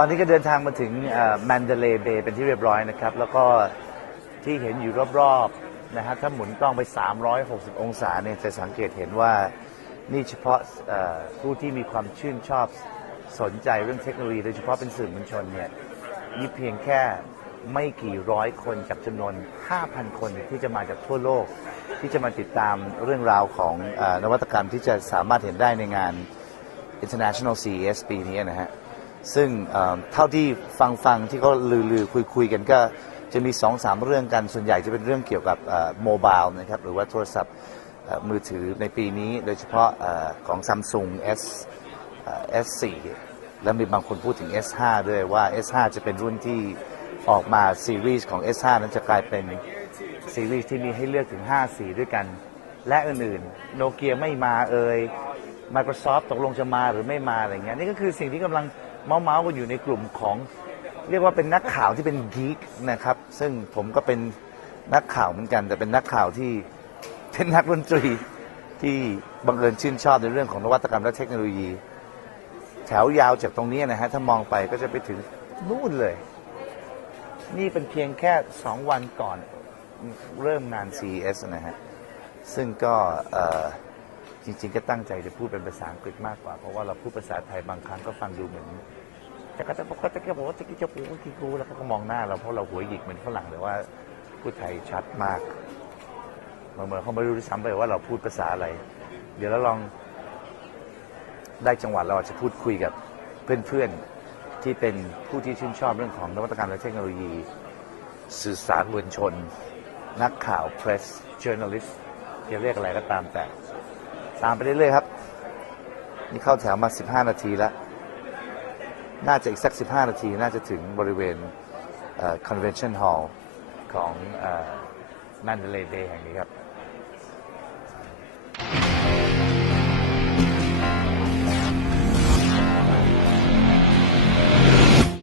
ตอนนี้ก็เดินทางมาถึงแมนเดเลเบย์เป็นที่เรียบร้อยนะครับ แล้วก็ที่เห็นอยู่รอบๆนะฮะถ้าหมุนกล้องไป 360 องศาเนี่ยจะสังเกตเห็นว่านี่เฉพาะผู้ที่มีความชื่นชอบสนใจเรื่องเทคโนโลยี โดยเฉพาะเป็นสื่อมวลชนเนี่ยนี่เพียงแค่ไม่กี่ร้อยคนจากจำนวน 5,000 คนที่จะมาจากทั่วโลก ที่จะมาติดตามเรื่องราวของอนวัตกรรมที่จะสามารถเห็นได้ในงาน International CES ปีนี้นะฮะ ซึ่งเท่าที่ฟังฟังที่เขาลือๆคุยคุยๆกันก็จะมีสองสามเรื่องกัน ส่วนใหญ่จะเป็นเรื่องเกี่ยวกับโมบายนะครับหรือว่าโทรศัพท์มือถือในปีนี้ โดยเฉพาะออของ Samsung S เอ่อ S4 แล้วมีบางคนพูดถึง S5 ด้วยว่า S5 จะเป็นรุ่นที่ออกมาซีรีส์ของ S5 นั้นจะกลายเป็นซีรีส์ที่มีให้เลือกถึง 5 สีด้วยกัน และอื่นๆโนเกียไม่มาเอ่ย Microsoft ตกลงจะมาหรือไม่มาอะไรเงี้ยนี่ก็คือสิ่งที่กำลัง เมาส์เมาส์กันอยู่ในกลุ่มของ เรียกว่าเป็นนักข่าวที่เป็นกีกนะครับ ซึ่งผมก็เป็นนักข่าวเหมือนกัน แต่เป็นนักข่าวที่เป็นนักดนตรีที่บังเอิญชื่นชอบในเรื่องของนวัตกรรมและเทคโนโลยี แถวยาวจากตรงนี้นะฮะถ้ามองไปก็จะไปถึงนู่นเลย นี่เป็นเพียงแค่ 2 วันก่อนเริ่มงาน CES นะฮะ ซึ่งก็ จริง ๆ ก็ตั้งใจจะพูดเป็นภาษาอังกฤษมากกว่า เพราะว่าเราพูดภาษาไทยบางครั้งก็ฟังดูเหมือนจะกระจะบอกก็จะกระบอกว่าจะกิจะปูกิกูแล้วเขาก็มองหน้าเราเพราะเราหัวหยิกเหมือนฝรั่งแต่ว่าพูดไทยชัดมากเหมือนเขาไม่รู้ด้วยซ้ำไปว่าเราพูดภาษาอะไร เดี๋ยวเราลองได้จังหวะเราอาจจะพูดคุยกับเพื่อนๆที่เป็นผู้ที่ชื่นชอบเรื่องของนวัตกรรมและเทคโนโลยี สื่อสารมวลชน นักข่าว press journalist จะเรียกอะไรก็ตามแต่ ตามไปเรื่อยๆครับ นี่เข้าแถวมา 15 นาทีแล้ว น่าจะอีกสัก 15 นาที น่าจะถึงบริเวณเอ่อ convention hall ของ Mandalay Bay แห่งนี้ครับ